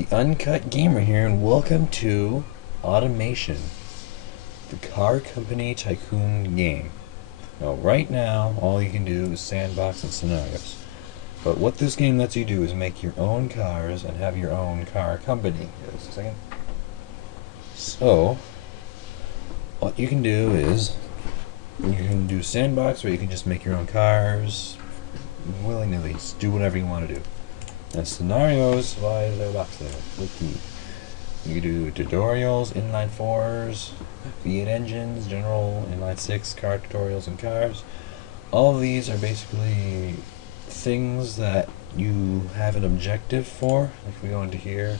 The Uncut Gamer here, and welcome to Automation, the car company tycoon game. Now, right now, all you can do is sandbox and scenarios. But what this game lets you do is make your own cars and have your own car company. Just a second. So, what you can do is, you can do sandbox, where you can just make your own cars, willy-nilly, just do whatever you want to do. And scenarios, why is there a box there? Wiki. You can do tutorials, inline 4s, V8 engines, general, inline 6, car tutorials and cars. All of these are basically things that you have an objective for. Like if we go into here,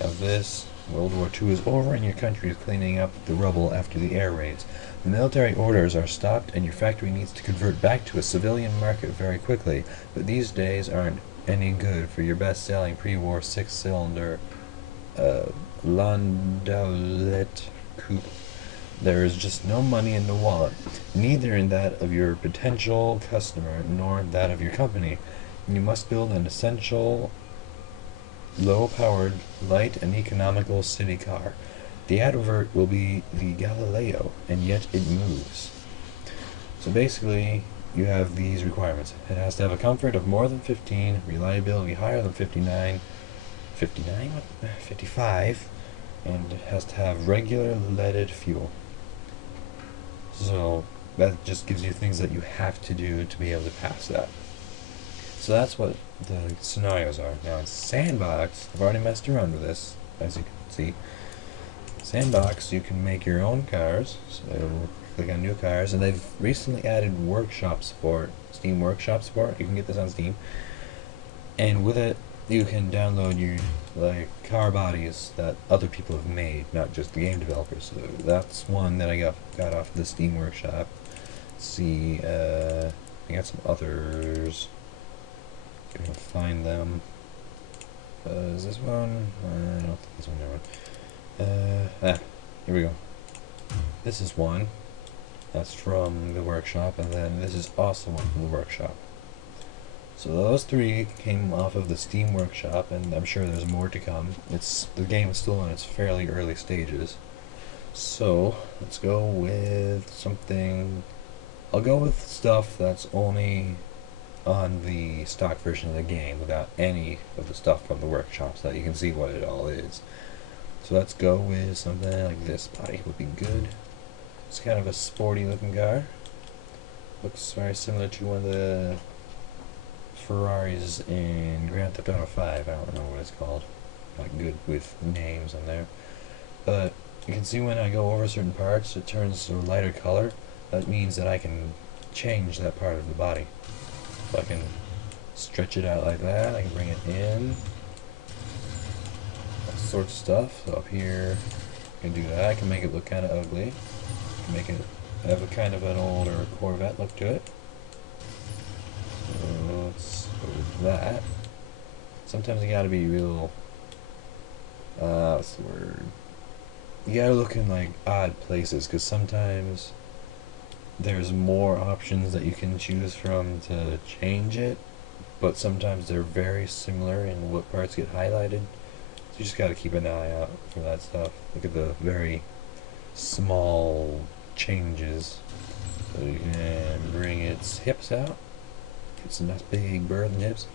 have this. World War II is over and your country is cleaning up the rubble after the air raids. The military orders are stopped and your factory needs to convert back to a civilian market very quickly, but these days aren't any good for your best-selling pre-war six-cylinder Landaulet coupe. There is just no money in the wallet, neither in that of your potential customer nor that of your company. You must build an essential low-powered, light and economical city car. The advert will be the Galileo, and yet it moves. So basically, you have these requirements. It has to have a comfort of more than 15, reliability higher than 55, and it has to have regular leaded fuel. So that just gives you things that you have to do to be able to pass that. So that's what the scenarios are. Now in Sandbox, I've already messed around with this, as you can see. Sandbox, you can make your own cars. So click on new cars, and they've recently added workshop support, Steam Workshop support. You can get this on Steam, and with it you can download your car bodies that other people have made, not just the game developers. So that's one that I got off the Steam Workshop. Let's see, I got some others. I can find them. Is this one? I don't think this one. Never mind. Here we go. This is one. That's from the workshop, and then this is also one from the workshop. So those three came off of the Steam Workshop, and I'm sure there's more to come. The game is still in its fairly early stages. So let's go with something. I'll go with stuff that's only on the stock version of the game, without any of the stuff from the workshop, so that you can see what it all is. So let's go with something like this body would be good. It's kind of a sporty looking car. Looks very similar to one of the Ferraris in Grand Theft Auto 5. I don't know what it's called. Not good with names on there. But you can see when I go over certain parts, it turns to a lighter color. That means that I can change that part of the body. So I can stretch it out like that. I can bring it in. All sorts of stuff. So up here, I can do that. I can make it look kind of ugly. Make it have a kind of an older Corvette look to it. So let's go with that. Sometimes you gotta be real, what's the word? You gotta look in like odd places, because sometimes there's more options that you can choose from to change it, but sometimes they're very similar in what parts get highlighted. So you just gotta keep an eye out for that stuff. Look at the very small changes. So you can bring its hips out. It's a nice big bird and hips.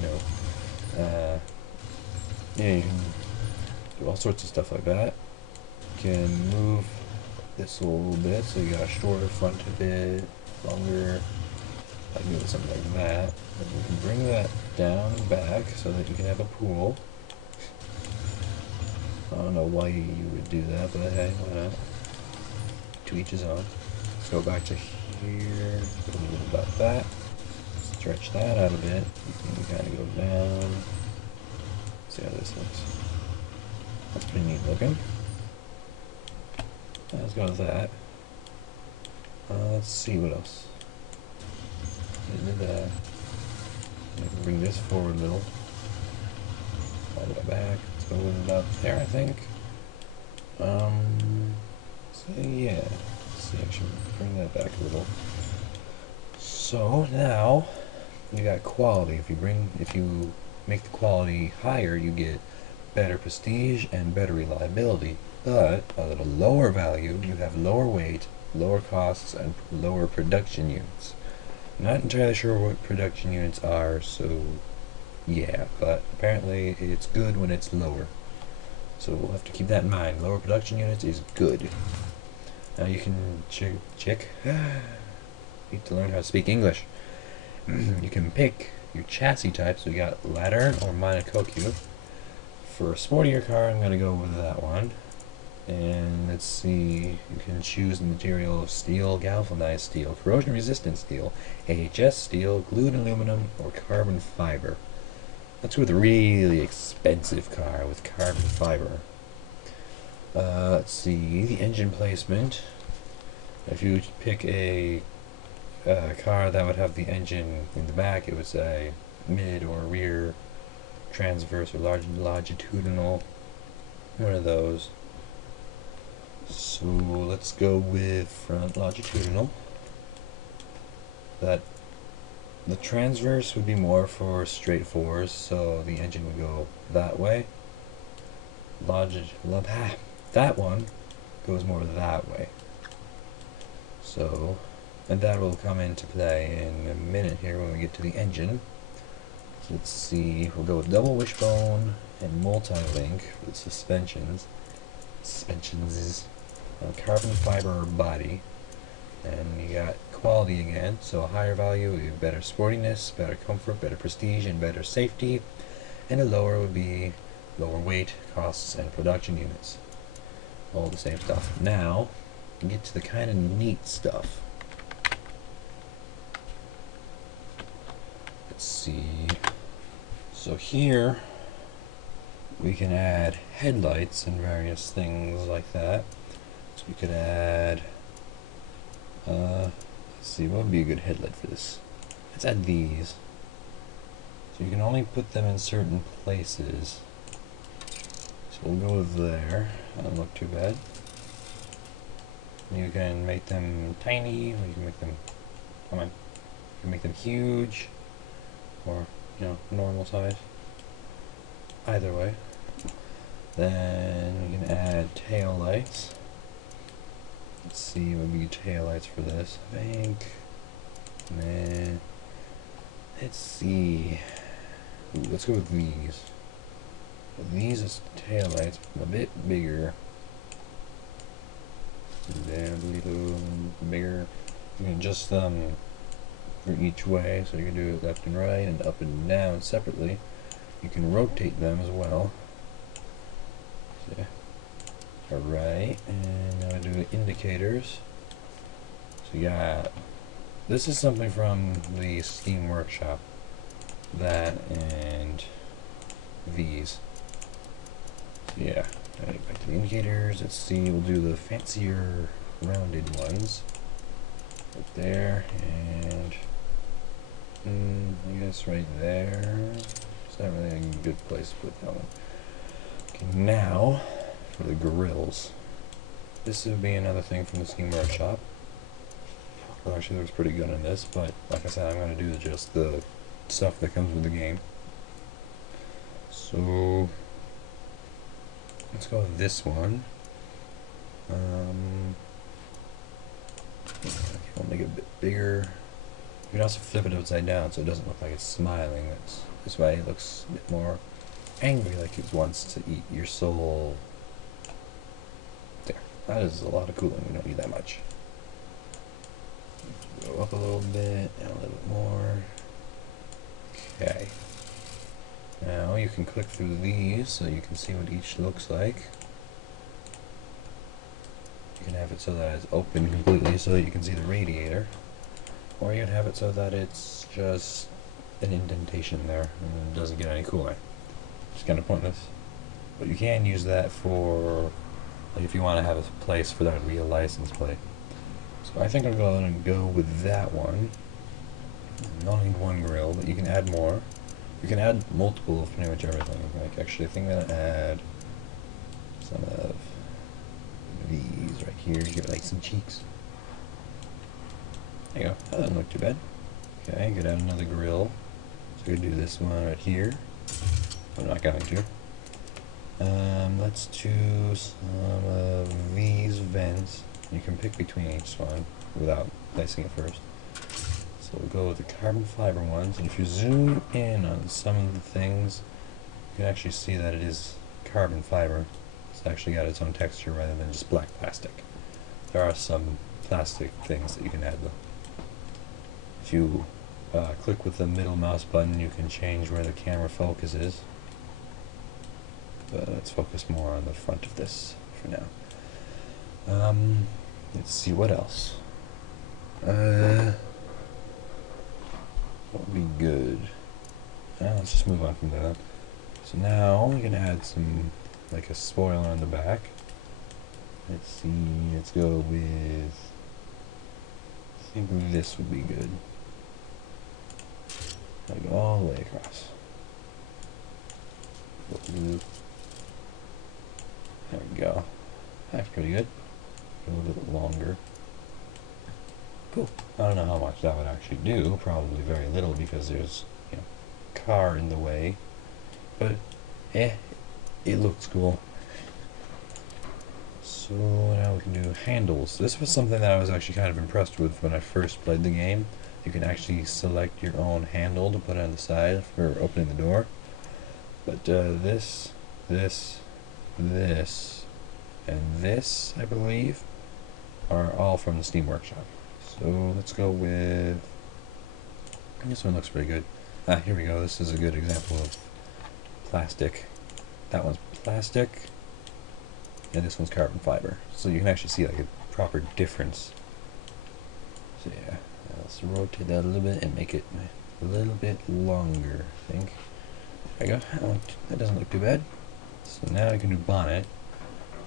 No. Yeah, you can do all sorts of stuff like that. You can move this a little bit, so you got a shorter front a bit, longer. I can do something like that. And you can bring that down and back so that you can have a pool. I don't know why you would do that, but hey, why not? To each his own. Let's go back to here, a little bit about that. Stretch that out a bit. You can kind of go down. See how this looks. That's pretty neat looking. Let's go with that. Let's see what else. I can bring this forward a little. All the way back. Let's go with about there, I think. So yeah. Let's see, I should bring that back a little. So now you got quality. If you make the quality higher, you get better prestige and better reliability. But at a lower value, you have lower weight, lower costs, and lower production units. I'm not entirely sure what production units are, so yeah, but apparently it's good when it's lower. So we'll have to keep that in mind. Lower production units is good. Now you can check. Need to learn how to speak English. You can pick your chassis type. So you got ladder or Monocoque. For a sportier car, I'm gonna go with that one. And let's see, you can choose the material of steel, galvanized steel, corrosion resistant steel, AHS steel, glued aluminum, or carbon fiber. Let's go with a really expensive car with carbon fiber. Let's see, the engine placement. If you pick a car that would have the engine in the back, it would say mid or rear, transverse or longitudinal, one of those. So let's go with front longitudinal. That the transverse would be more for straight fours, so the engine would go that way. That one goes more that way. So, and that will come into play in a minute here when we get to the engine. So let's see, we'll go with double wishbone and multi-link for the suspensions. Suspensions is carbon fiber body, and you got quality again, so a higher value would be better sportiness, better comfort, better prestige, and better safety, and a lower would be lower weight, costs, and production units. All the same stuff. Now, we get to the kind of neat stuff. Let's see. So here, we can add headlights and various things like that. So we could add, let's see, what would be a good headlight for this? Let's add these. So you can only put them in certain places. So we'll go with there. That doesn't look too bad. You can make them tiny, or you can make them, come on, you can make them huge, or, you know, normal size. Either way. Then we can add tail lights. Let's see what would be tail lights for this. I think, man, let's see. Ooh, let's go with these. These as tail lights, a bit bigger. They're a little bigger. You can adjust them for each way, so you can do it left and right and up and down separately. You can rotate them as well. So, alright, and now I do the indicators. So yeah, this is something from the Steam Workshop. That and these. So yeah, alright, back to the indicators. Let's see, we'll do the fancier rounded ones. Right there, and I guess right there. It's not really a good place to put that one. Okay, now for the grills. This would be another thing from the Steam Workshop. Well, actually looks pretty good in this, but like I said, I'm going to do just the stuff that comes with the game. So let's go with this one. Okay, I'll make it a bit bigger. You can also flip it upside down so it doesn't look like it's smiling. This way it looks a bit more angry, like it wants to eat your soul. There. That is a lot of cooling. We don't need that much. Go up a little bit and a little bit more. Okay. Now you can click through these so you can see what each looks like. You can have it so that it's open completely so that you can see the radiator. Or you can have it so that it's just an indentation there and it doesn't get any cooling. It's kind of pointless. But you can use that for, like, if you want to have a place for that to be a license plate. So I think I'm going to go with that one. You only need one grill, but you can add more. You can add multiple of pretty much everything. Like, actually, I think I'm going to add some of these right here to give it like some cheeks. There you go. That doesn't look too bad. Okay, you could add another grill. So we could do this one right here. I'm not going to. Let's do some of these vents. You can pick between each one without placing it first. So we'll go with the carbon fiber ones, and if you zoom in on some of the things, you can actually see that it is carbon fiber. It's actually got its own texture rather than just black plastic. There are some plastic things that you can add though. If you click with the middle mouse button, you can change where the camera focus is. But let's focus more on the front of this for now. Let's see what else. What would be good? Let's just move on from that. So now we're gonna add some, like a spoiler on the back. Let's see. Let's go with. I think this would be good. Like all the way across. There we go. That's pretty good. A little bit longer. Cool. I don't know how much that would actually do. Probably very little because there's, you know, car in the way. But, it looks cool. So now we can do handles. This was something that I was actually kind of impressed with when I first played the game. You can actually select your own handle to put on the side for opening the door. But this, and this, I believe, are all from the Steam Workshop. So let's go with, this one looks pretty good. Here we go. This is a good example of plastic. That one's plastic, and this one's carbon fiber. So you can actually see like a proper difference. So yeah, let's rotate that a little bit and make it a little bit longer, I think. There you go. That doesn't look too bad. So now I can do bonnet.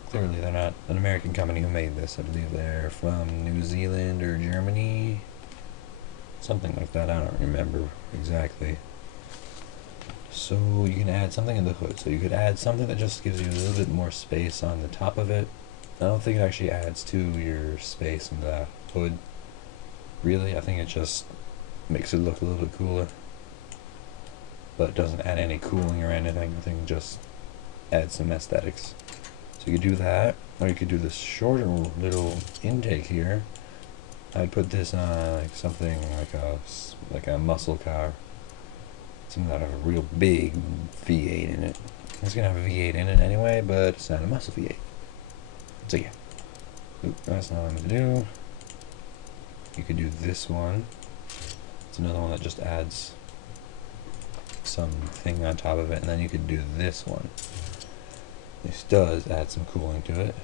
Clearly they're not an American company who made this. I believe they're from New Zealand or Germany. Something like that. I don't remember exactly. So you can add something in the hood. So you could add something that just gives you a little bit more space on the top of it. I don't think it actually adds to your space in the hood. Really, I think it just makes it look a little bit cooler. But it doesn't add any cooling or anything. I think it just adds some aesthetics. So you could do that, or you could do this shorter little intake here. I'd put this on like something like a muscle car, something that have a real big V8 in it. It's gonna have a V8 in it anyway, but it's not a muscle V8. So yeah, that's not what I'm gonna do. You could do this one. It's another one that just adds something on top of it, and then you could do this one. This does add some cooling to it.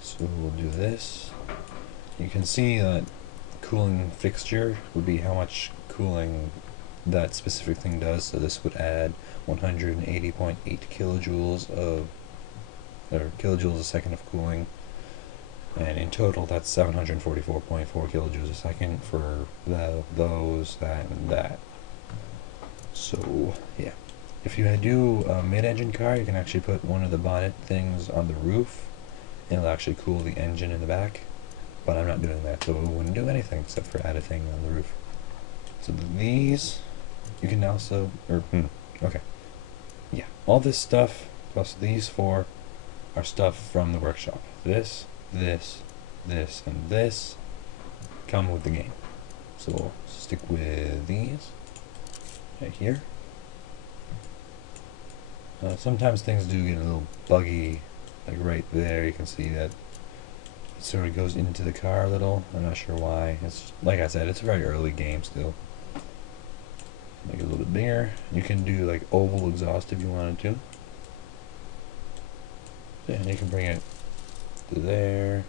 So we'll do this. You can see that cooling fixture would be how much cooling that specific thing does. So this would add 180.8 kilojoules kilojoules a second of cooling. And in total that's 744.4 kilojoules a second for those, that, and that. So yeah. If you do a mid-engine car, you can actually put one of the bonnet things on the roof, and it'll actually cool the engine in the back. But I'm not doing that, so it wouldn't do anything except for add a thing on the roof. So these, you can also, okay. Yeah, all this stuff, plus these four, are stuff from the workshop. This, and this come with the game. So we'll stick with these right here. Sometimes things do get a little buggy, like right there. You can see that it sort of goes into the car a little. I'm not sure why. It's like I said, it's a very early game still. Make it a little bit bigger. You can do like oval exhaust if you wanted to. And you can bring it to there,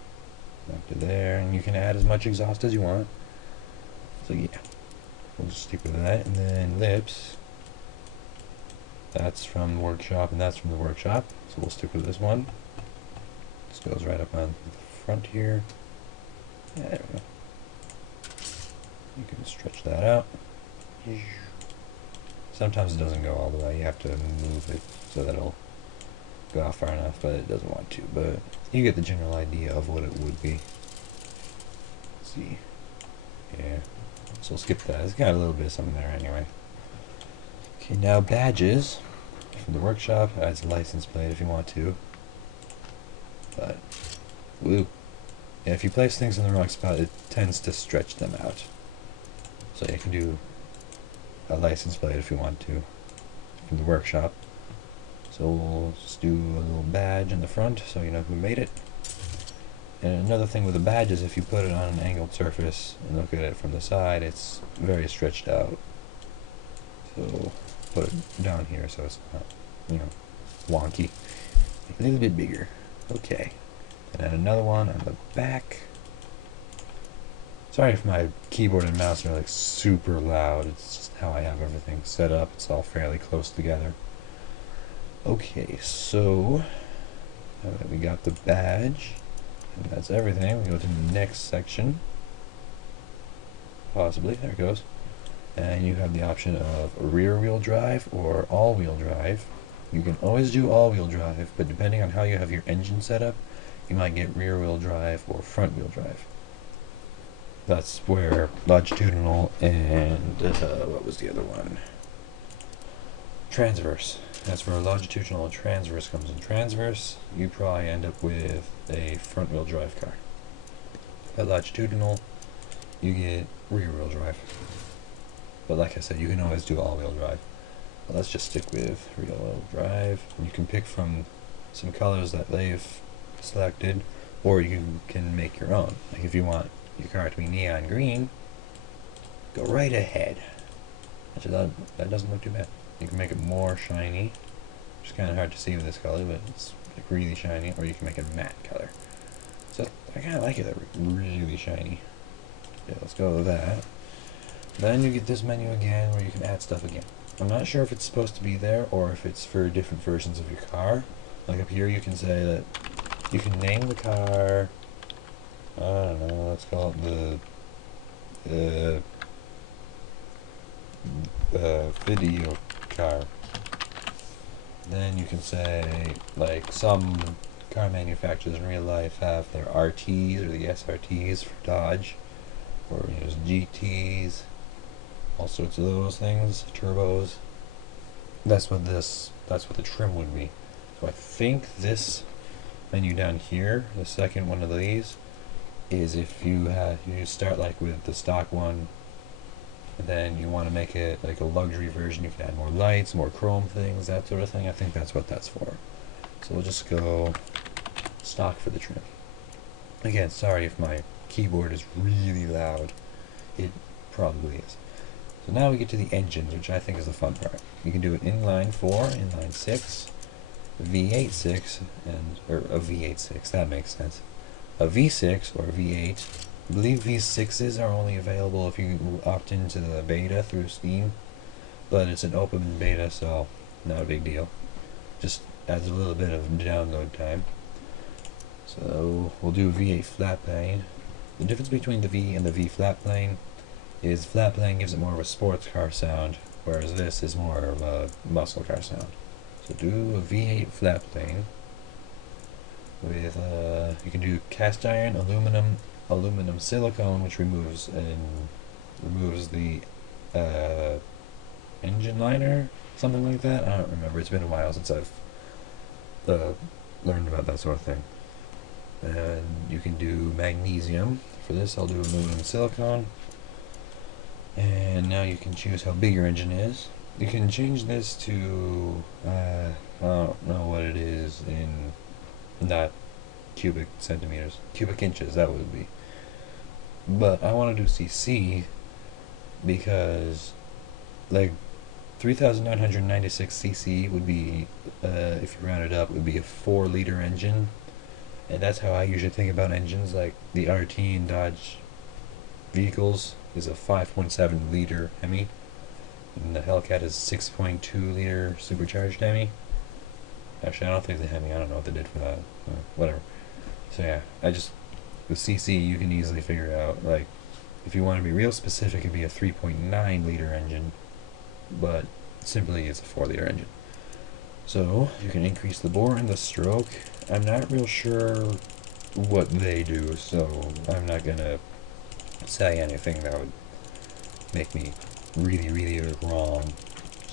back to there, and you can add as much exhaust as you want. So yeah, we'll just stick with that. And then lips. That's from the workshop, and that's from the workshop. So we'll stick with this one. This goes right up on the front here. There we go. You can stretch that out. Sometimes it doesn't go all the way. You have to move it so that it'll go out far enough, but it doesn't want to. But you get the general idea of what it would be. Let's see. Yeah. So we'll skip that. It's got a little bit of something there anyway. Okay, now badges from the workshop. Adds a license plate if you want to. But, woo. Yeah, if you place things in the wrong spot, it tends to stretch them out. So you can do a license plate if you want to from the workshop. So we'll just do a little badge in the front so you know who made it. And another thing with a badge is if you put it on an angled surface and look at it from the side, it's very stretched out. So put it down here so it's not, you know, wonky. Make it a little bit bigger. Okay. And then another one on the back. Sorry if my keyboard and mouse are like super loud. It's just how I have everything set up. It's all fairly close together. Okay, so now that we got the badge, and that's everything, we go to the next section. Possibly, there it goes. And you have the option of rear wheel drive or all wheel drive. You can always do all wheel drive, but depending on how you have your engine set up, you might get rear wheel drive or front wheel drive. That's where longitudinal and what was the other one? Transverse. That's where longitudinal and transverse comes in. Transverse, you probably end up with a front wheel drive car. At longitudinal, you get rear wheel drive. But like I said, you can always do all wheel drive. But let's just stick with rear wheel drive. And you can pick from some colors that they've selected, or you can make your own. Like if you want your car to be neon green, go right ahead. Actually, that doesn't look too bad. You can make it more shiny, which is kind of hard to see with this color, but it's like really shiny, or you can make it a matte color. So I kind of like it really shiny. Yeah, let's go with that. Then you get this menu again where you can add stuff again. I'm not sure if it's supposed to be there or if it's for different versions of your car. Like up here you can say that you can name the car, I don't know, let's call it the video car. Then you can say, like, some car manufacturers in real life have their RTs or the SRTs for Dodge, or there's GTs, all sorts of those things, turbos. That's what the trim would be. So I think this menu down here, the second one of these, is if you start like with the stock one, and then you want to make it like a luxury version. You can add more lights, more chrome things, that sort of thing. I think that's what that's for. So we'll just go stock for the trim. Again, sorry if my keyboard is really loud. It probably is. So now we get to the engines, which I think is the fun part. You can do an inline 4, inline 6, V8 6, or a V8 6, that makes sense. A V6 or V8. I believe V6s are only available if you opt into the beta through Steam, but it's an open beta, so not a big deal. Just adds a little bit of download time. So we'll do V8 flat plane. The difference between the V and the V flat plane is flat plane gives it more of a sports car sound, whereas this is more of a muscle car sound. So do a V8 flat plane with you can do cast iron, aluminum silicone, which removes the engine liner, something like that. I don't remember. It's been a while since I've learned about that sort of thing. And you can do magnesium. For this, I'll do aluminum silicone. And now you can choose how big your engine is. You can change this to I don't know what it is in not cubic centimeters, cubic inches, that would be. But I want to do CC because like 3,996 cc would be, if you round it up, would be a 4-liter engine, and that's how I usually think about engines. Like the RT and Dodge vehicles is a 5.7 liter Hemi, and the Hellcat is 6.2 liter supercharged Hemi. Actually, I don't think the Hemi, I don't know what they did for that. Whatever. So yeah, with CC you can easily figure out, like, if you want to be real specific, it'd be a 3.9 liter engine, but simply it's a 4-liter engine. So you can increase the bore and the stroke. I'm not real sure what they do, so I'm not gonna say anything that would make me really wrong.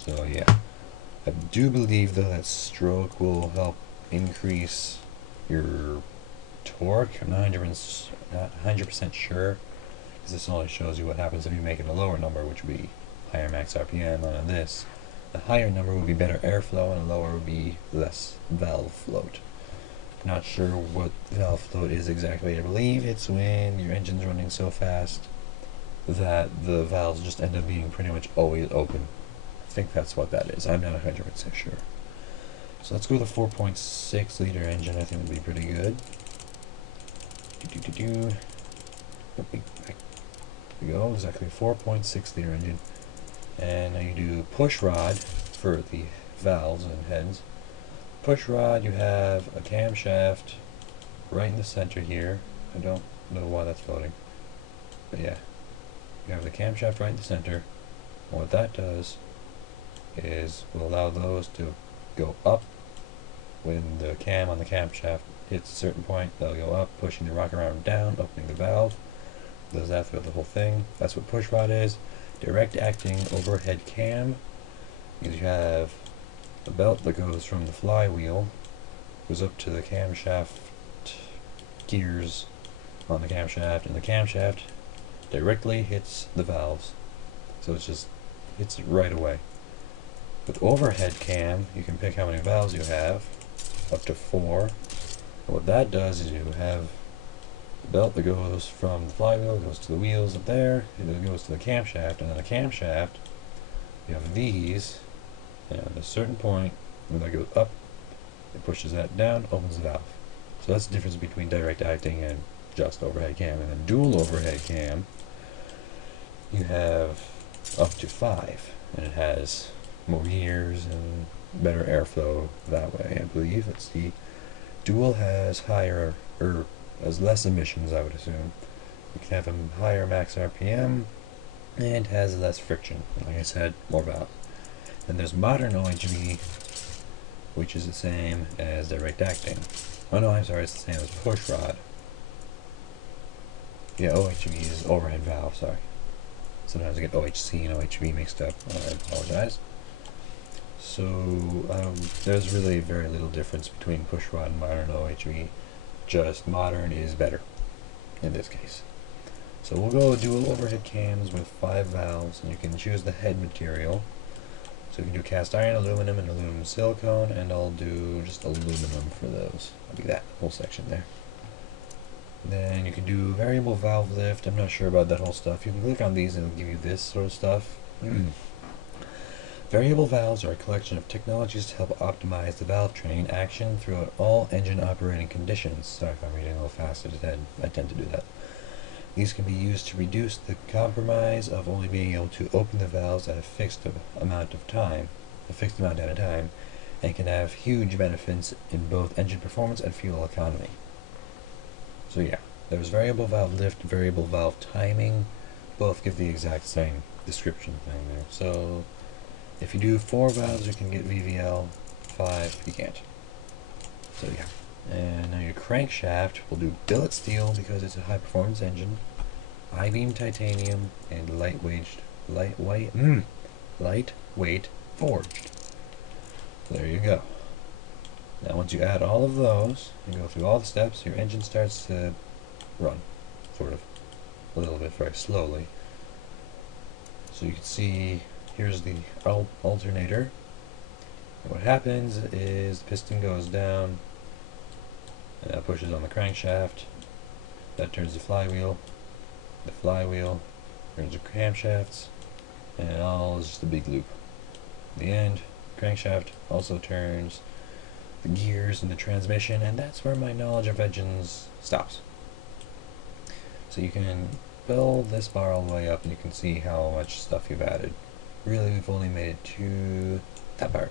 So yeah, I do believe though that stroke will help increase your torque. I'm not 100% sure, because this only shows you what happens if you make it a lower number, which would be higher max RPM. On this, the higher number would be better airflow, and a lower would be less valve float. Not sure what valve float is exactly. I believe it's when your engine's running so fast that the valves just end up being pretty much always open. I think that's what that is. I'm not 100% sure. So let's go with a 4.6 liter engine. I think would be pretty good. There we go, exactly 4.6 liter engine. And now you do push rod for the valves and heads. Push rod, you have a camshaft right in the center here. I don't know why that's floating, but yeah, you have the camshaft right in the center. And what that does is will allow those to go up. When the cam on the camshaft hits a certain point, they'll go up, pushing the rocker arm down, opening the valve. Does that throughout the whole thing. That's what push rod is. Direct acting overhead cam, because you have a belt that goes from the flywheel, goes up to the camshaft gears on the camshaft, and the camshaft directly hits the valves. So it's just hits it right away. With overhead cam, you can pick how many valves you have, up to 4. And what that does is you have a belt that goes from the flywheel, goes to the wheels up there, and then goes to the camshaft, and then the camshaft, you have these, and at a certain point, when that goes up, it pushes that down, opens the valve. So that's the difference between direct acting and just overhead cam. And then dual overhead cam, you have up to 5, and it has more gears and better airflow that way, I believe. Let's see. Dual has higher, or has less emissions, I would assume. You can have a higher max RPM, and has less friction. Like I said, more valve. Then there's modern OHV, which is the same as direct acting. Oh no, I'm sorry, it's the same as push rod. Yeah, OHV is overhead valve, sorry. Sometimes I get OHC and OHV mixed up. I apologize. So there's really very little difference between push rod and modern OHV. Just modern is better in this case. So we'll go dual overhead cams with 5 valves, and you can choose the head material. So you can do cast iron, aluminum, and aluminum silicone, and I'll do just aluminum for those. I'll do that whole section there. Then you can do variable valve lift. I'm not sure about that whole stuff. You can click on these and it'll give you this sort of stuff. Variable valves are a collection of technologies to help optimize the valve train action throughout all engine operating conditions. Sorry if I'm reading a little fast, I tend to do that. These can be used to reduce the compromise of only being able to open the valves at a fixed amount at a time, and can have huge benefits in both engine performance and fuel economy. So yeah, there's variable valve lift, variable valve timing, both give the exact same description thing there. So if you do 4 valves, you can get VVL, 5 you can't. So yeah. And now your crankshaft will do billet steel because it's a high performance engine, I-beam titanium, and lightweight forged. So there you go. Now once you add all of those and go through all the steps, your engine starts to run, sort of, a little bit very slowly. So you can see here's the alternator. And what happens is the piston goes down, and that pushes on the crankshaft. That turns the flywheel turns the camshafts, and it all is just a big loop. In the end, crankshaft also turns the gears and the transmission, and that's where my knowledge of engines stops. So you can build this bar all the way up and you can see how much stuff you've added. Really, we've only made it to that part.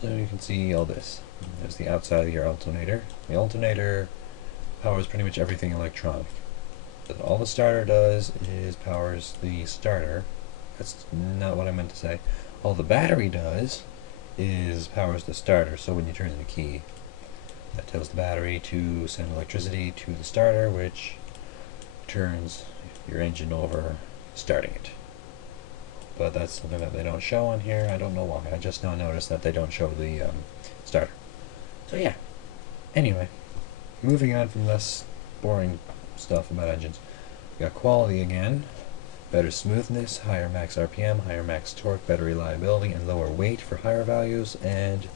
So you can see all this. There's the outside of your alternator. The alternator powers pretty much everything electronic. But all the starter does is powers the starter. That's not what I meant to say. All the battery does is powers the starter. So when you turn the key, that tells the battery to send electricity to the starter, which turns your engine over, starting it. but that's something that they don't show on here. I don't know why. I just now noticed that they don't show the starter. So yeah. Anyway, moving on from less boring stuff about engines. We got quality again. Better smoothness, higher max RPM, higher max torque, better reliability, and lower weight for higher values. And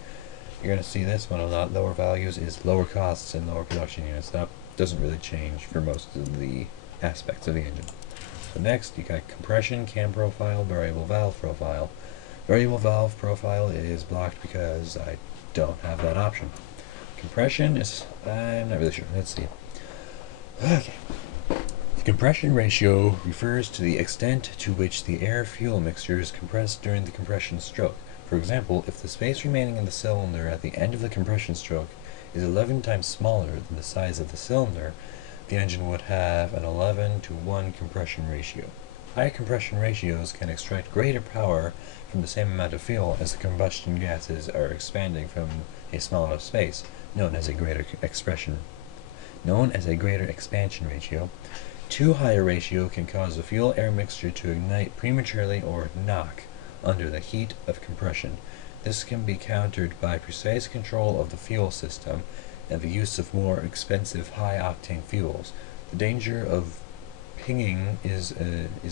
you're going to see this one a lot. Lower values is lower costs and lower production units. That doesn't really change for most of the aspects of the engine. So next, you got compression, cam profile, variable valve profile. Variable valve profile is blocked because I don't have that option. Compression is, I'm not really sure. Let's see. Okay. The compression ratio refers to the extent to which the air-fuel mixture is compressed during the compression stroke. For example, if the space remaining in the cylinder at the end of the compression stroke is 11 times smaller than the size of the cylinder, the engine would have an 11 to 1 compression ratio. High compression ratios can extract greater power from the same amount of fuel as the combustion gases are expanding from a small enough space, known as a greater expansion ratio. Too high a ratio can cause the fuel-air mixture to ignite prematurely or knock under the heat of compression. This can be countered by precise control of the fuel system and the use of more expensive high-octane fuels. The danger of pinging is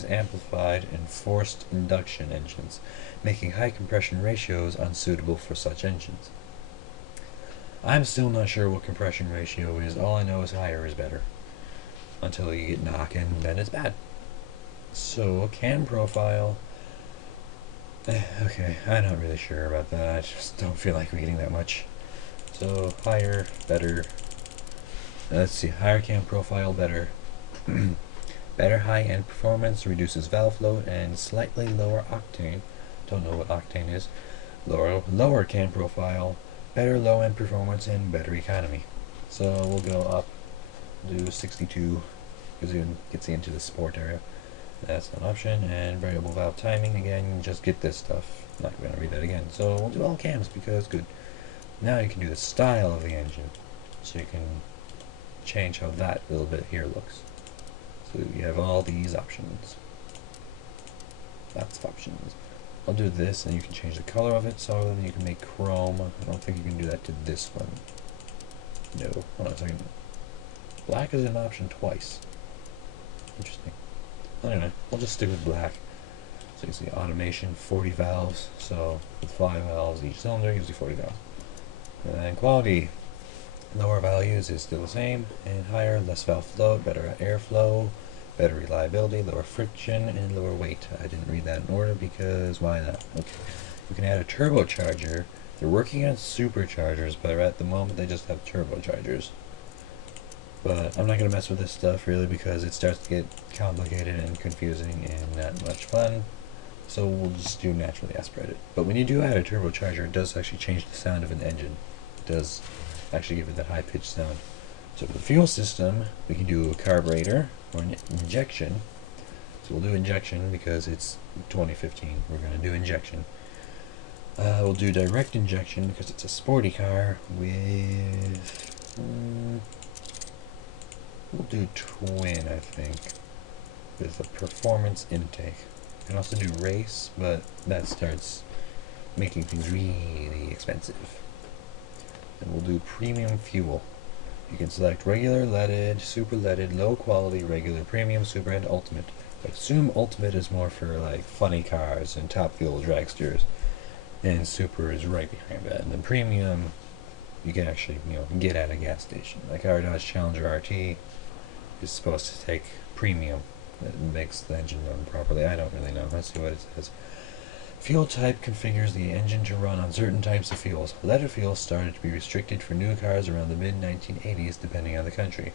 amplified in forced induction engines, making high compression ratios unsuitable for such engines. I'm still not sure what compression ratio is. All I know is higher is better. Until you get knocking, then it's bad. So, cam profile. Okay, I'm not really sure about that. I just don't feel like reading that much. So, higher, better. Let's see, higher cam profile, better. Better high-end performance, reduces valve load, and slightly lower octane. Don't know what octane is. Lower cam profile, better low-end performance, and better economy. So we'll go up, do 62, because it gets you into the sport area. That's an option. And variable valve timing, again, just get this stuff. Not going to read that again. So we'll do all cams because good. Now you can do the style of the engine. So you can change how that little bit here looks. So you have all these options. Lots of options. I'll do this and you can change the color of it so then you can make chrome. I don't think you can do that to this one. No. Hold on a second. Black is an option twice. Interesting. Anyway, I'll just stick with black. So you see automation, 40 valves. So with 5 valves each cylinder gives you 40 valves. And then quality. Lower values is still the same, and higher, less valve flow, better airflow, better reliability, lower friction, and lower weight. I didn't read that in order because why not? Okay. You can add a turbocharger. They're working on superchargers, but at the moment they just have turbochargers. But I'm not going to mess with this stuff really because it starts to get complicated and confusing and not much fun. So we'll just do naturally aspirated. But when you do add a turbocharger, it does actually change the sound of an engine. It does actually give it that high-pitched sound. So for the fuel system, we can do a carburetor or an injection. So we'll do injection because it's 2015. We're going to do injection. We'll do direct injection because it's a sporty car with... we'll do twin, I think, with a performance intake. You can also do race, but that starts making things really expensive. And we'll do premium fuel. You can select regular, leaded, super leaded, low quality, regular, premium, super, and ultimate. But assume ultimate is more for like funny cars and top fuel dragsters, and super is right behind that. And then premium, you can actually get at a gas station. Like our Dodge Challenger RT is supposed to take premium. That makes the engine run properly. I don't really know. Let's see what it says. Fuel type configures the engine to run on certain types of fuels. Leaded fuel started to be restricted for new cars around the mid-1980s, depending on the country.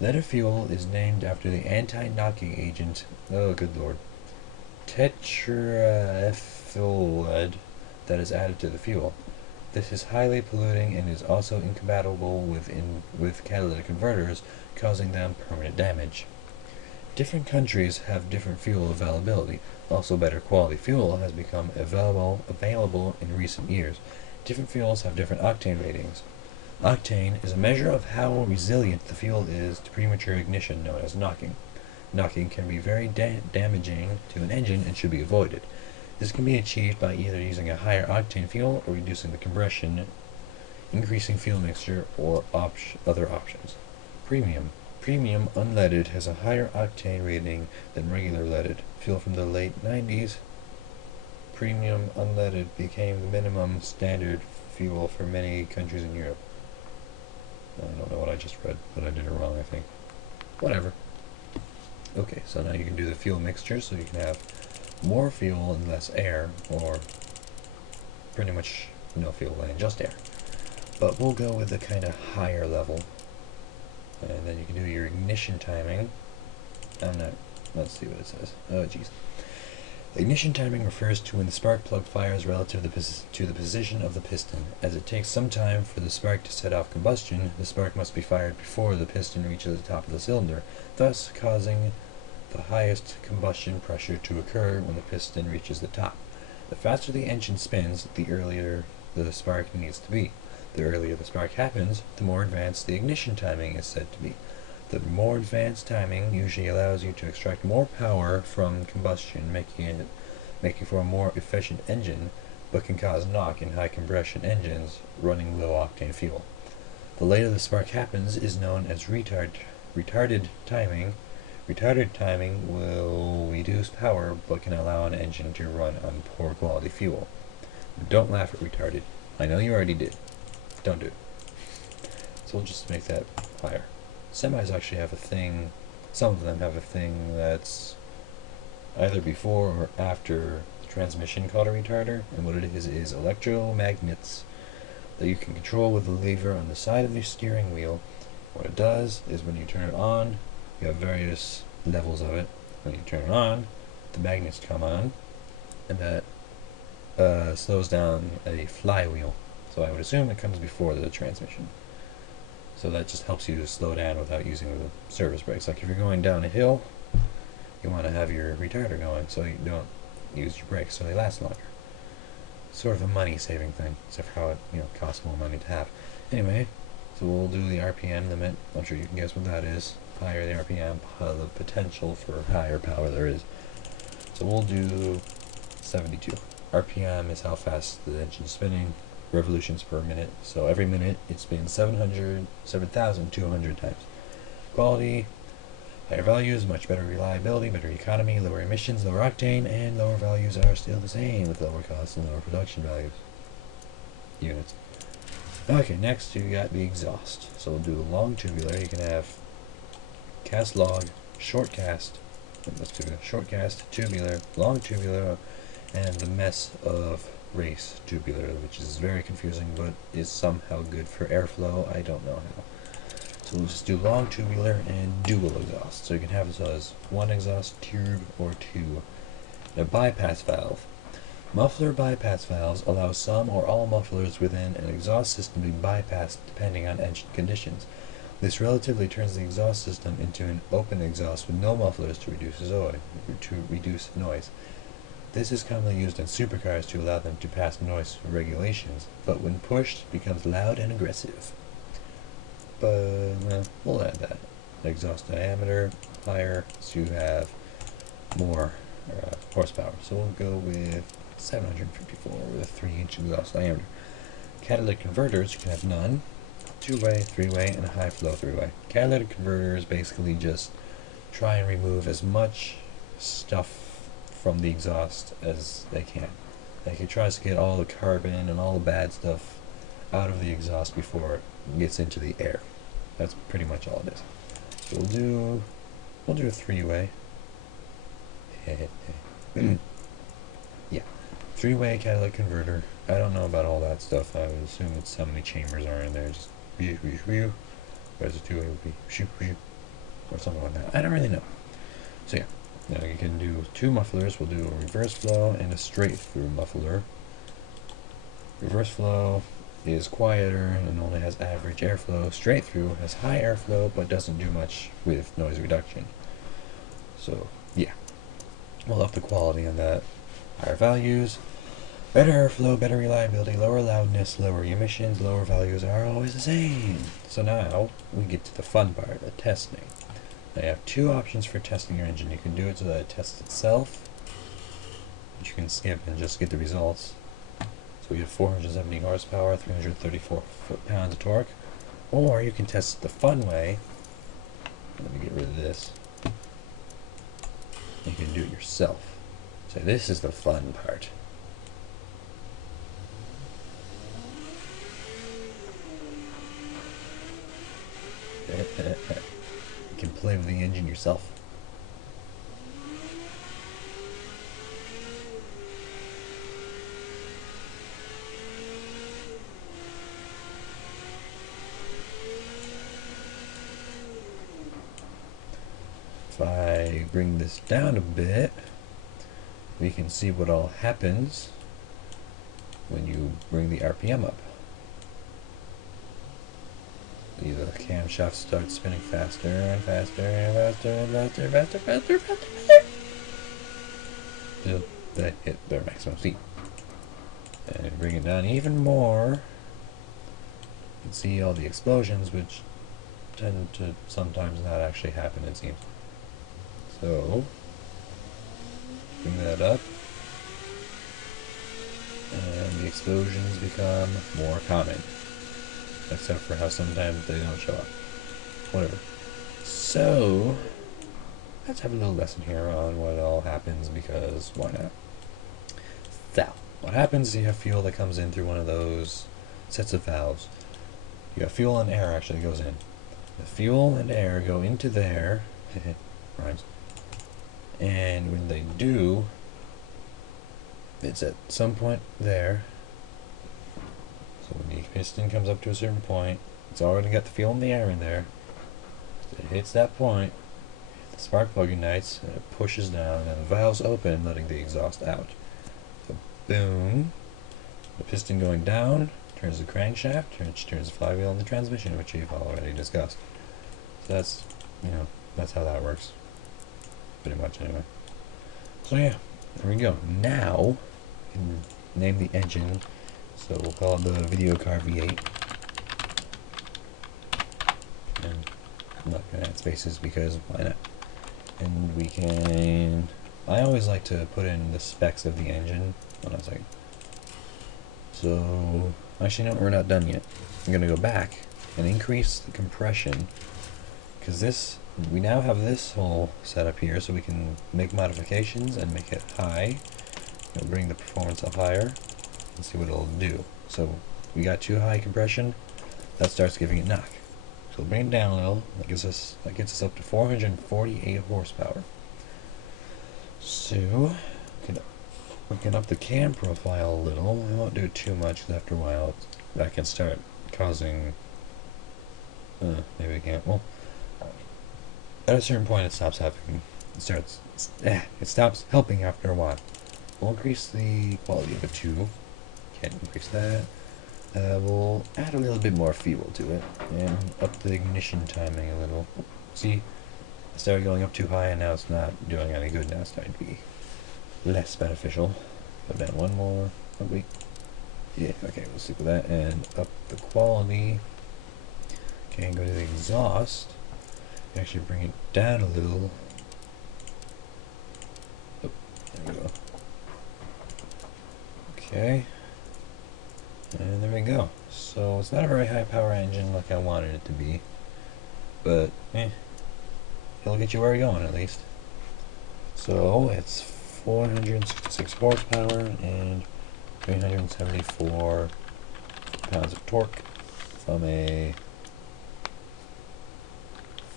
Leaded fuel is named after the anti-knocking agent, oh good lord, tetraethyl lead that is added to the fuel. This is highly polluting and is also incompatible with catalytic converters, causing them permanent damage. Different countries have different fuel availability. Also, better quality fuel has become available in recent years. Different fuels have different octane ratings. Octane is a measure of how resilient the fuel is to premature ignition, known as knocking. Knocking can be very damaging to an engine and should be avoided. This can be achieved by either using a higher octane fuel or reducing the compression, increasing fuel mixture, or other options. Premium. Premium unleaded has a higher octane rating than regular leaded. Fuel from the late 90s, premium unleaded became the minimum standard fuel for many countries in Europe. I don't know what I just read, but I did it wrong, I think. Whatever. Okay, so now you can do the fuel mixture, so you can have more fuel and less air, or pretty much no fuel and just air. But we'll go with the kind of higher level. And then you can do your ignition timing. Let's see what it says. Oh, jeez. Ignition timing refers to when the spark plug fires relative to the position of the piston. As it takes some time for the spark to set off combustion, the spark must be fired before the piston reaches the top of the cylinder, thus causing the highest combustion pressure to occur when the piston reaches the top. The faster the engine spins, the earlier the spark needs to be. The earlier the spark happens, the more advanced the ignition timing is said to be. The more advanced timing usually allows you to extract more power from combustion, making for a more efficient engine, but can cause knock in high compression engines running low octane fuel. The later the spark happens is known as retarded timing. Retarded timing will reduce power, but can allow an engine to run on poor quality fuel. Don't laugh at retarded. I know you already did. Don't do it. So we'll just make that higher. Semis actually have a thing, some of them have a thing that's either before or after the transmission called a retarder, and what it is electromagnets that you can control with the lever on the side of your steering wheel. What it does is when you turn it on, you have various levels of it. When you turn it on, the magnets come on, and that slows down a flywheel. So I would assume it comes before the transmission. So that just helps you to slow down without using the service brakes. Like if you're going down a hill, you want to have your retarder going so you don't use your brakes so they last longer. Sort of a money saving thing, except for how it costs more money to have. Anyway, so we'll do the RPM limit. I'm sure you can guess what that is. Higher the RPM, the potential for higher power there is. So we'll do 72. RPM is how fast the engine's spinning. Revolutions per minute, so every minute it spins 7,200 times. Quality, higher values, much better reliability, better economy, lower emissions, lower octane, and lower values are still the same with lower costs and lower production values. Units. Okay, next you got the exhaust. So we'll do long tubular. You can have cast log, short cast, let's do the short cast, tubular, long tubular, and the mess of race tubular, which is very confusing but is somehow good for airflow. I don't know how. So we'll just do long tubular and dual exhaust. So you can have this as one exhaust tube or two. A bypass valve. Muffler bypass valves allow some or all mufflers within an exhaust system to be bypassed depending on engine conditions. This relatively turns the exhaust system into an open exhaust with no mufflers to reduce noise. This is commonly used in supercars to allow them to pass noise regulations, but when pushed, becomes loud and aggressive. But we'll add that. Exhaust diameter higher, so you have more horsepower. So we'll go with 754 with a 3-inch exhaust diameter. Catalytic converters, you can have none, 2-way, 3-way, and a high flow 3-way. Catalytic converters basically just try and remove as much stuff from the exhaust as they can. Like it tries to get all the carbon and all the bad stuff out of the exhaust before it gets into the air. That's pretty much all it is. So we'll do a 3-way. Yeah, 3-way catalytic converter. I don't know about all that stuff. I would assume it's how many chambers are in there. Just whereas a 2-way would be or something like that. I don't really know. So yeah. Now you can do two mufflers. We'll do a reverse flow and a straight through muffler. Reverse flow is quieter and only has average airflow. Straight through has high airflow but doesn't do much with noise reduction. So yeah, we'll up the quality on that. Higher values, better airflow, better reliability, lower loudness, lower emissions, lower values are always the same. So now we get to the fun part, the testing. Now you have two options for testing your engine. You can do it so that it tests itself, which which you can skip and just get the results. So we have 470 horsepower, 334 foot-pounds of torque. Or you can test the fun way. Let me get rid of this. You can do it yourself. So this is the fun part. You can play with the engine yourself. If I bring this down a bit, we can see what all happens when you bring the RPM up. See, the camshaft starts spinning faster and faster and faster and faster and faster, faster, faster, faster, till they hit their maximum speed. And bring it down even more. You can see all the explosions, which tend to sometimes not actually happen, it seems. So, bring that up, and the explosions become more common, except for how sometimes they don't show up. Whatever. So, let's have a little lesson here on what all happens, because why not? So, what happens is you have fuel that comes in through one of those sets of valves. You have fuel and air actually goes in. The fuel and air go into there, rhymes. And when they do, it's at some point there. So when the piston comes up to a certain point, it's already got the fuel and the air in there. It hits that point, the spark plug ignites, and it pushes down, and the valves open, letting the exhaust out. So boom, the piston going down turns the crankshaft, which turns the flywheel and the transmission, which we've already discussed. So that's, that's how that works. Pretty much, anyway. So yeah, there we go. Now, we can name the engine. So we'll call it the Videocar V8. And I'm not going to add spaces because why not? And we can... I always like to put in the specs of the engine. Hold on a second. So, actually no, we're not done yet. I'm going to go back and increase the compression, because this... we now have this whole setup here, so we can make modifications and make it high. We'll bring the performance up higher and see what it'll do. So we got too high compression, that starts giving it knock. So we'll bring it down a little. That gets us up to 448 horsepower. So we can up the cam profile a little. I won't do it too much, because after a while that can start causing. Maybe we can't. Well. At a certain point, it stops helping after a while. We'll increase the quality of it too. Can't increase that. We'll add a little bit more fuel to it and up the ignition timing a little. See, I started going up too high and now it's not doing any good. Now it's starting to be less beneficial. Go down one more. Oh wait. Yeah. Okay, we'll stick with that and up the quality. Okay, go to the exhaust. Actually bring it down a little. Oh, there we go. Okay. And there we go. So it's not a very high power engine like I wanted it to be. But, it'll get you where you're going at least. So it's 466 horsepower and 374 pounds of torque from a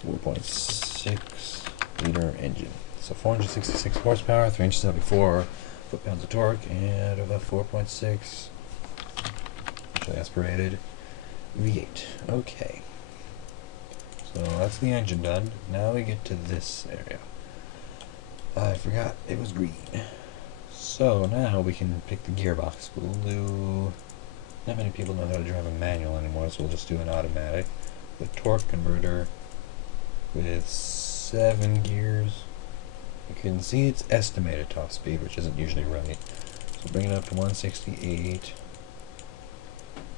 4.6 liter engine. So 466 horsepower, 374 foot-pounds of torque, and of a 4.6 actually aspirated V8. Okay. So that's the engine done. Now we get to this area. I forgot it was green. So now we can pick the gearbox. We'll do... not many people know how to drive a manual anymore, so we'll just do an automatic. The torque converter with 7 gears. You can see its estimated top speed, which isn't usually right. So bring it up to 168.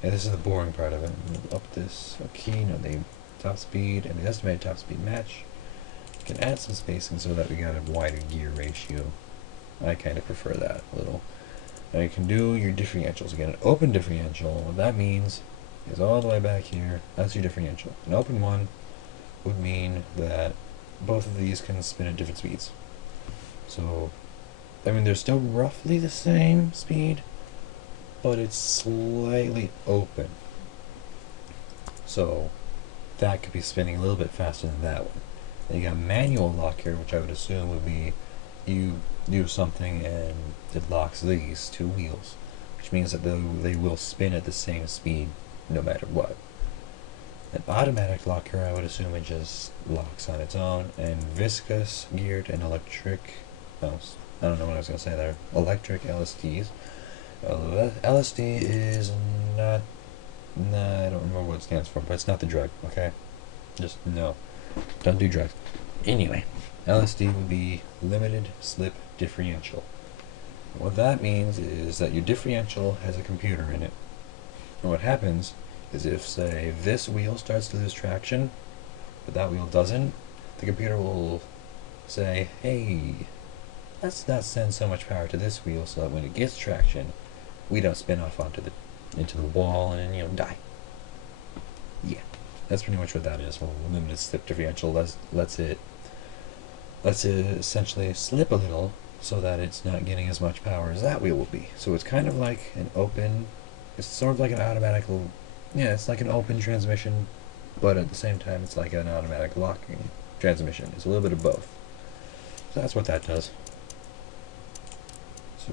Yeah, this is the boring part of it. We'll up this. Okay, no, the top speed and the estimated top speed match. You can add some spacing so that we got a wider gear ratio. I kind of prefer that a little. Now you can do your differentials. Again, an open differential, what that means is all the way back here, that's your differential. An open one would mean that both of these can spin at different speeds. So, I mean, they're still roughly the same speed, but it's slightly open. So, that could be spinning a little bit faster than that one. Then you got manual lock here, which I would assume would be you do something and it locks these two wheels, which means that they will spin at the same speed no matter what. An automatic locker, I would assume it just locks on its own, and viscous, geared, and electric, oh, I don't know what I was going to say there, electric LSDs. LSD is not, I don't remember what it stands for, but it's not the drug, okay? Just no, don't do drugs. Anyway, LSD would be limited slip differential. What that means is that your differential has a computer in it. And what happens is if, say, this wheel starts to lose traction, but that wheel doesn't, the computer will say, hey, let's not send so much power to this wheel so that when it gets traction, we don't spin off into the wall and die. Yeah, that's pretty much what that is. Well, limited slip differential lets it essentially slip a little so that it's not getting as much power as that wheel will be. So it's kind of like an open, it's sort of like an automatic, yeah, it's like an open transmission, but at the same time it's like an automatic locking transmission. It's a little bit of both. So that's what that does. So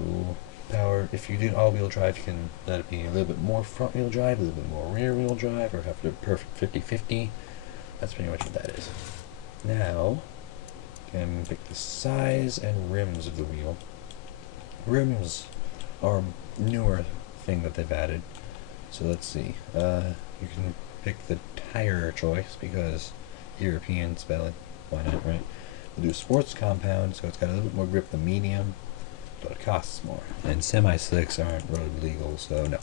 power, if you do all-wheel drive, you can let it be a little bit more front-wheel drive, a little bit more rear-wheel drive, or have the perfect 50-50. That's pretty much what that is. Now, you can pick the size and rims of the wheel. Rims are a newer thing that they've added. So let's see. You can pick the tire choice because European spelling. Why not, right? We'll do sports compound, so it's got a little bit more grip than medium, but it costs more. And semi-slicks aren't road legal, so no.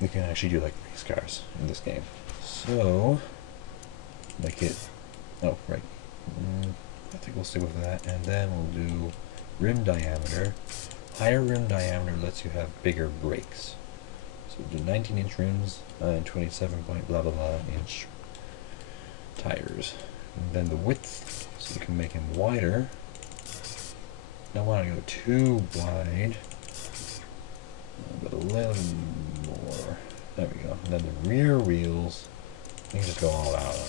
You can actually do like race cars in this game. So, make it. Oh, right. I think we'll stick with that, and then we'll do rim diameter. Higher rim diameter lets you have bigger brakes. So we'll do 19-inch rims and 27 point blah blah blah inch tires. And then the width, so you can make them wider. Don't want to go too wide, but a little more. There we go. And then the rear wheels, you can just go all out on.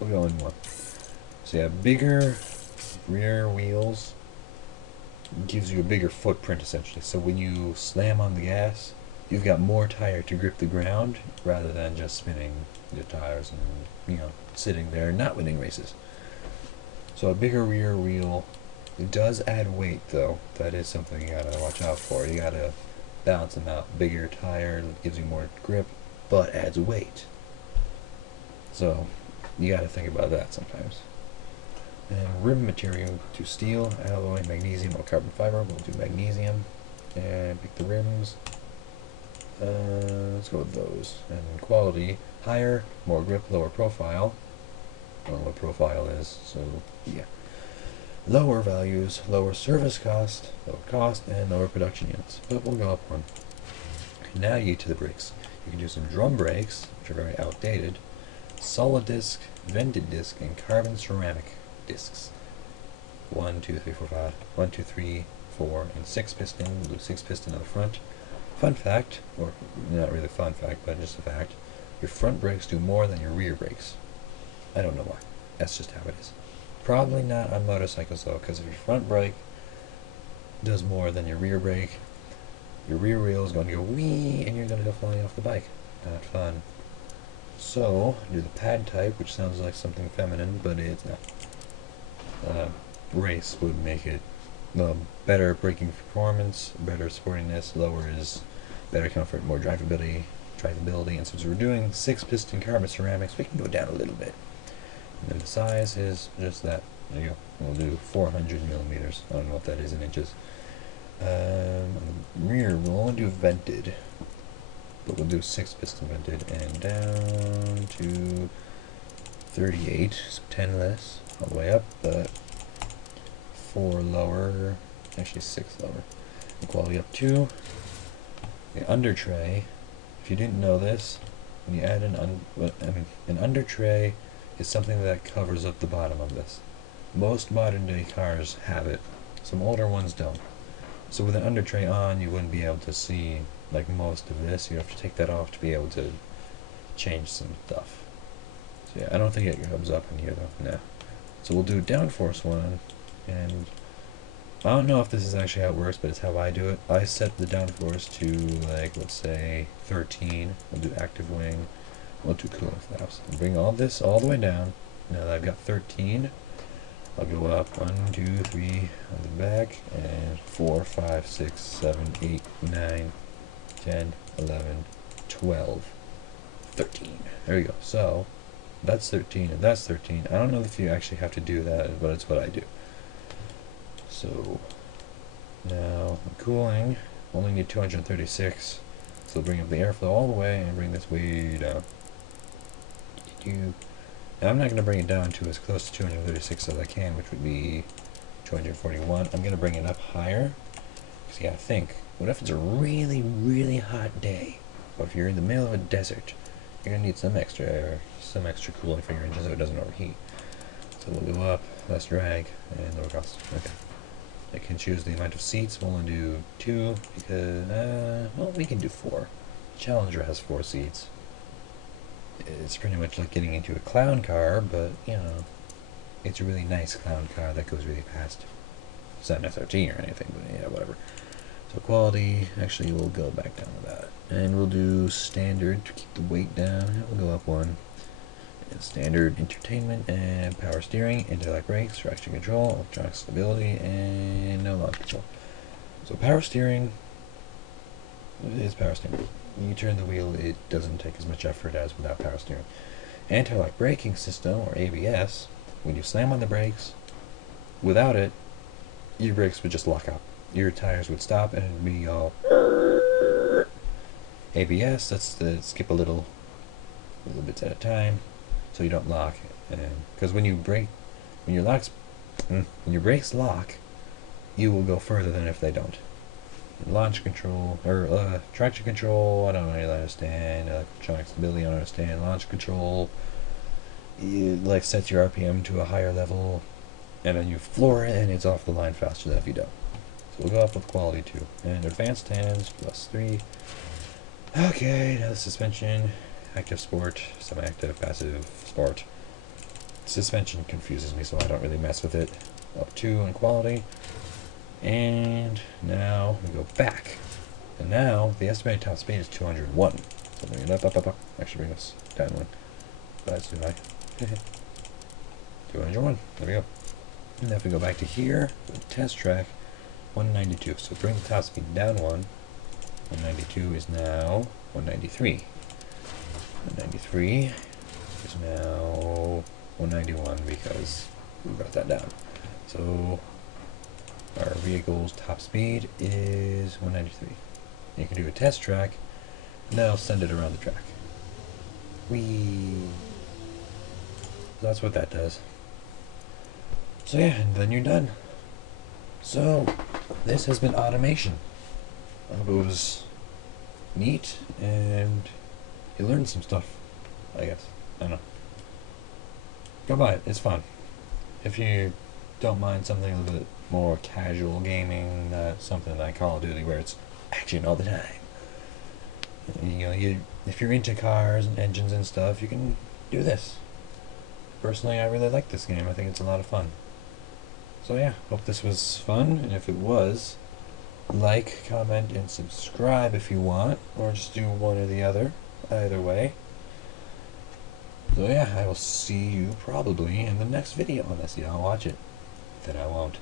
We'll go in one. So yeah, bigger rear wheels gives you a bigger footprint essentially. So when you slam on the gas, you've got more tire to grip the ground rather than just spinning your tires and sitting there not winning races. So a bigger rear wheel, it does add weight though. That is something you gotta watch out for. You gotta balance them out. Bigger tire gives you more grip, but adds weight. So you gotta think about that sometimes. And rim material to steel, alloy, magnesium, or carbon fiber. We'll do magnesium. And pick the rims. Let's go with those. And quality, higher, more grip, lower profile. I don't know what profile is, so yeah. Lower values, lower service cost, and lower production units. But we'll go up one. Now you get to the brakes. You can do some drum brakes, which are very outdated. Solid disc, vented disc, and carbon ceramic discs. 1, 2, 3, 4, 5. 1, 2, 3, 4, and 6 piston. We'll do 6 piston on the front. Fun fact, or not really fun fact, but just a fact, your front brakes do more than your rear brakes. I don't know why. That's just how it is. Probably not on motorcycles though, because if your front brake does more than your rear brake, your rear wheel is going to go wee, and you're going to go flying off the bike. Not fun. So, do the pad type, which sounds like something feminine, but it's not. Race would make it better braking performance, better sportiness, lowers better comfort, more drivability, and since we're doing 6 piston carbon ceramics, we can go down a little bit. And then the size is just that. There you go. We'll do 400 millimeters. I don't know what that is in inches. On the rear, we'll only do vented, but we'll do 6 piston vented and down to 38, so 10 less. all the way up, but 4 lower, actually 6 lower. Equality up 2. The under tray, if you didn't know this, when you add an under tray is something that covers up the bottom of this. Most modern day cars have it. Some older ones don't. So with an under tray on, you wouldn't be able to see like most of this. You have to take that off to be able to change some stuff. So yeah, I don't think it comes up in here though. No. So we'll do downforce 1, and I don't know if this is actually how it works, but it's how I do it. I set the downforce to, like, let's say 13. We'll do active wing. We'll do cooling flaps. And bring all this all the way down. Now that I've got 13, I'll go up 1, 2, 3 on the back, and 4, 5, 6, 7, 8, 9, 10, 11, 12, 13. There we go. So that's 13 and that's 13. I don't know if you actually have to do that, but it's what I do. So now cooling, only need 236, so bring up the airflow all the way and bring this way down. Now I'm not going to bring it down to as close to 236 as I can, which would be 241. I'm going to bring it up higher, because you got to think, what if it's a really, really hot day, or if you're in the middle of a desert, you're going to need some extra cooling for your engine so it doesn't overheat. So we'll go up, less drag, and lower cost. Okay. I can choose the amount of seats. We'll only do 2 because, well, we can do 4. Challenger has 4 seats. It's pretty much like getting into a clown car, but, you know, it's a really nice clown car that goes really fast. It's not an SRT or anything, but yeah, whatever. So quality, actually we'll go back down to that. And we'll do standard to keep the weight down. We'll go up 1. Standard entertainment and power steering, anti-lock brakes, traction control, electronic stability, and no launch control. So power steering is power steering. When you turn the wheel, it doesn't take as much effort as without power steering. Anti-lock braking system, or ABS, when you slam on the brakes, without it, your brakes would just lock up. Your tires would stop and it would be all ABS. That's the skip a little bits at a time, so you don't lock. Because when your brakes lock, you will go further than if they don't. Launch control, or traction control, I don't really understand. Electronic stability, I don't understand. Launch control, it like sets your RPM to a higher level, and then you floor it and it's off the line faster than if you don't. So we'll go up with quality 2. And advanced hands, +3. Okay, now the suspension. Active sport, semi-active, passive, sport. Suspension confuses me, so I don't really mess with it. Up 2 in quality. And now we go back. And now the estimated top speed is 201. So bring it up. Actually bring this down 1. That's too high. 201. There we go. And then if we go back to here, the test track, 192. So bring the top speed down 1. 192 is now 193. 193 is now 191 because we brought that down. So our vehicle's top speed is 193. You can do a test track, and that'll send it around the track. That's what that does. So yeah, and then you're done. So this has been automation. It was neat, and you learned some stuff, I guess. I don't know. Go buy it. It's fun. If you don't mind something a little bit more casual gaming, something like Call of Duty where it's action all the time. You know, if you're into cars and engines and stuff, you can do this. Personally, I really like this game. I think it's a lot of fun. So yeah, hope this was fun, and if it was, like, comment, and subscribe if you want, or just do one or the other. Either way. So yeah, I will see you probably in the next video unless y'all watch it. Then I won't.